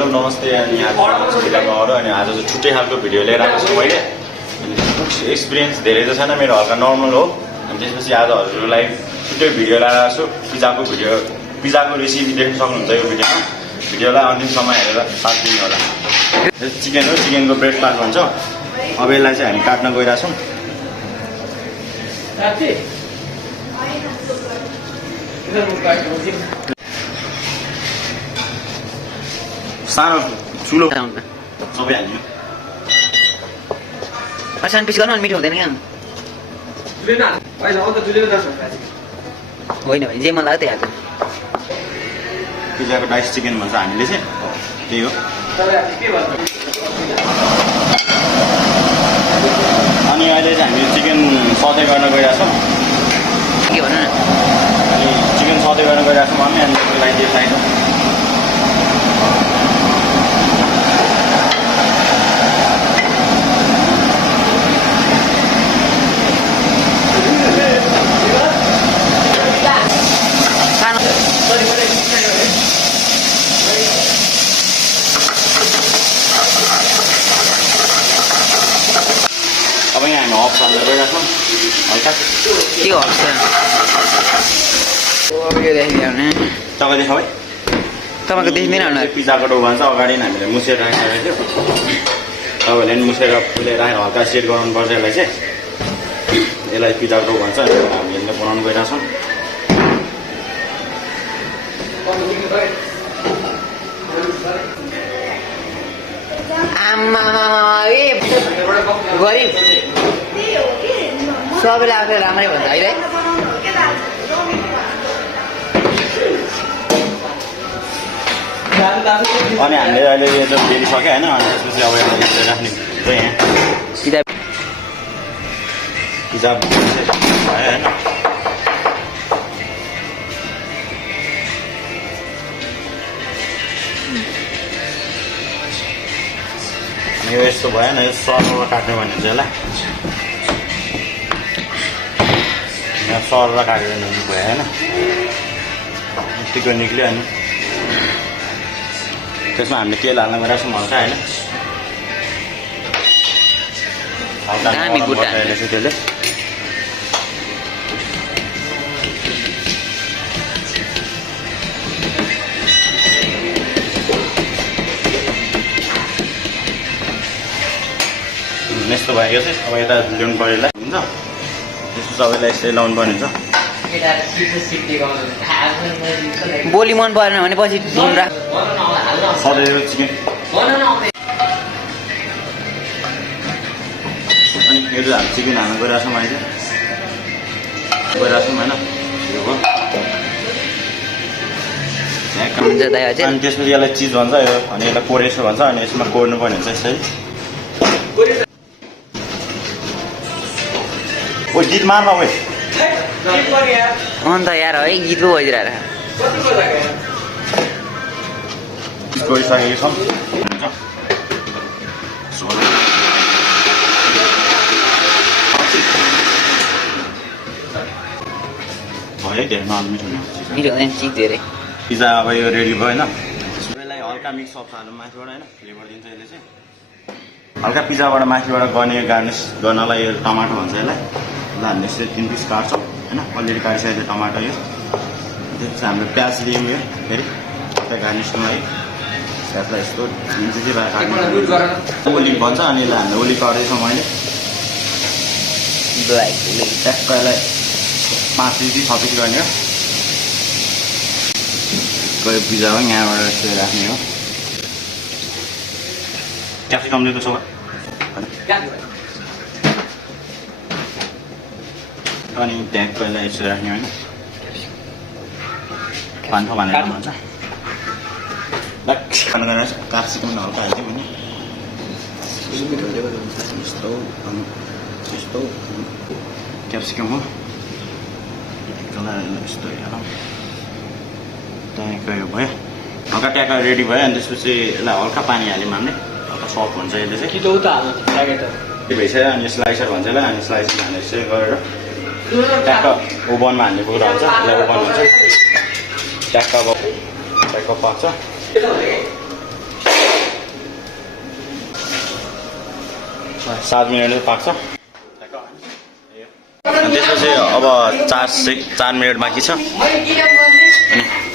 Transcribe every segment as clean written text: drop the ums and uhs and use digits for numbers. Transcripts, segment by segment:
नमस्ते अनि आज भिडियोमा अरू अनि आज चाहिँ छुट्टै खालको भिडियो लिएर आएको छु मैले। एक्सपिरियन्स धेरै त छैन मेरो, हल्का नर्मल हो। अनि त्यसपछि आज हजुरहरूलाई छुट्टै भिडियो ल्याएर आएको छु। पिज्जाको रेसिपी देख्न सक्नुहुन्छ यो भिडियोमा। भिडियोलाई अन्तिमसम्म हेरेर साथ दिनु होला। यो चिकन हो, चिकनको ब्रेड पार्ट भन्छ। अब यसलाई चाहिँ हामी काट्न गइरहेको छौँ। सानो ठुलो सबै हाल्यो। सानो पिस गर्नु अनि मिठो हुँदैन क्या। होइन भने जे मन लाग्यो त्यही हाल्छ। पिज्जाको डाइस चिकन भन्छ हामीले चाहिँ, त्यही हो। अनि अहिले चाहिँ हामी चिकन सधैँ गर्न गइरहेको छौँ। के भन्नु न, अनि चिकन सधैँ गर्न गइरहेको छौँ हामी। अनि त्यसको लागि त्यो चाहिन्छ। अब यहाँ हामी हप्स हाल्न गइरहेको छौँ हल्का। के हप्स यो देखिदियो भने तपाईँ देखाऊ है। तपाईँको देखिँदैन होला। पिज्जाको डो भन्छ, अगाडि नै हामीले मुसेर राखिसकेको थियो। तपाईँहरूले पनि मुसेर राखेर हल्का सेट गराउनु पर्छ यसलाई चाहिँ। यसलाई पिज्जाको डो भन्छ। हामीले बनाउनु गइरहेको छौँ। आमा गरिब सबैले आफूले राम्रै भन्छ अहिले। अनि हामीले अहिले यो त बेरिसक्यो होइन। अनि त्यसपछि अब यसलाई राख्ने हुन्छ यहाँ पिज्जा भयो होइन। यो यस्तो भएन, यो सरर काट्ने भने चाहिँ यसलाई यहाँ सरर काटेर भयो होइन। यतिको निक्ल्यो। अनि त्यसमा हामीले तेल हाल्न गइरहेको छौँ हल्का होइन। हल्का रहेछ त्यसले। यस्तो भयो चाहिँ। अब यता ल्याउनु पऱ्यो यसलाई हुन्छ। त्यस्तो सबैलाई यसरी लाउनु पर्ने हुन्छ। बोली मन परेन भने पछि धुन राख। सधैँ चिकन अनि यो चाहिँ हामी चिकन हाल्न गइरहेको छौँ अहिले। गइरहेको छौँ होइन। अनि त्यसपछि यसलाई चिज भन्छ यो। अनि यसलाई कोरेसो भन्छ। अनि यसमा कोर्नु पर्ने हुन्छ यसरी। ओ गीत मार्न ओइ अन्त यार है गीत पो बजिरहेको गइसकेको छौँ। भयो धेरै नमिठो मिठो हुँदैन चिज धेरै। पिज्जा अब यो रेडी भयो होइन। त्यसलाई हल्का मिक्स अप हाल्नु माथिबाट होइन, फ्लेभर दिन्छ यसले चाहिँ। हल्का पिज्जाबाट माथिबाट गर्ने गार्निस गर्नलाई यो टमाटो भन्छ यसलाई। हामीले यसरी 3 पिस काट्छौँ होइन। अलरेडी काटिसकेको टमाटो यो। त्यसपछि हामीले प्याज लियौँ यो फेरि त्यहाँ गार्निसको लागि। प्याजलाई यस्तो चाहिँ काट्नु ओलिभ भन्छ। अनि यसलाई हामीले ओलिभ काट्दैछौँ अहिले। ट्याक्क यसलाई 5 पिस 6 पिस गर्ने हो। गयो पिज्जा हो यहाँबाट यसरी राख्ने हो। क्याप्सिकम दिएको छ अनि ट्याग पहिला यसो राख्ने होइन। 5 थोक हालेर भन्छ। क्याप्सिकम हल्का हाल्थ्यो भने यस्तो अनि यस्तो क्याप्सिकम हो। यस्तो हेरौँ ट्याग यो भयो। हल्का ट्याग रेडी भयो। अनि त्यसपछि यसलाई हल्का पानी हाल्यौँ हामीले। हल्का सफ्ट हुन्छ यसले चाहिँ। त्यो भइसक्यो। अनि स्लाइसर भन्छ यसलाई। अनि स्लाइसर हाल्ने चाहिँ गरेर ट्याक्क ओभनमा हाल्ने कुरा हुन्छ। यसलाई ओभन भन्छ। ट्याक्क अब ट्याक्क पाक्छ। 7 मिनट पाक्छ अनि त्यसपछि अब 4 मिनट बाँकी छ अनि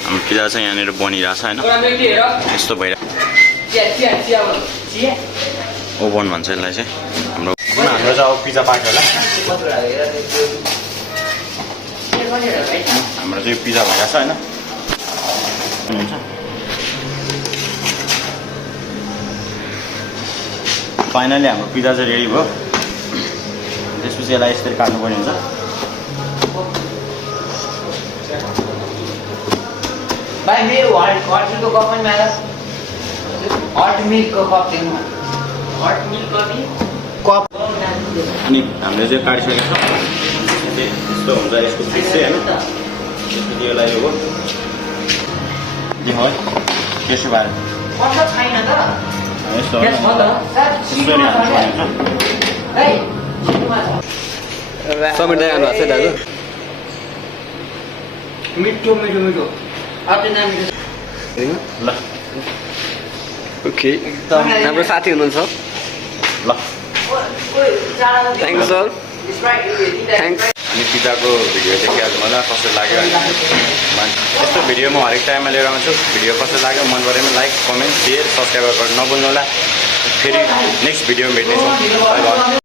हाम्रो पिज्जा चाहिँ यहाँनिर बनिरहेछ होइन यस्तो भइरहेको ओभन भन्छ यसलाई चाहिँ हाम्रो चाहिँ अब पिज्जा पाक्यो होला हाम्रो चाहिँ पिज्जा भइरहेछ होइन हुन्छ फाइनली हाम्रो पिज्जा चाहिँ रेडी भयो त्यसपछि यसलाई यसरी काट्नुपर्ने हुन्छ भाइ मेरो हट मिल्कको कप पनि माग हट मिल्कको कप दिनु हट मिल्क कप अनि हामीले चाहिँ काटिसकेको छ यस्तो हुन्छ यसको फिस चाहिँ होइन त्यसपछि यसलाई यो है त्यसो भएर छैन त यस्तो समेट आउनु भएको छ दाजु मिठो मिठो मिठो ल ओके हाम्रो साथी हुनुहुन्छ ल थ्याङ्क यू सर थ्याङ्क्स अनि पिज्जाको भिडियो देखिहाल्छ मलाई कस्तो लाग्यो यस्तो भिडियो म हरेक टाइममा लिएर आउँछु भिडियो कस्तो लाग्यो मन परेमा लाइक कमेन्ट सेयर सब्सक्राइब गर्न नभुल्नु होला फेरि नेक्स्ट भिडियोमा भेट्नेछौँ बाइ बाइ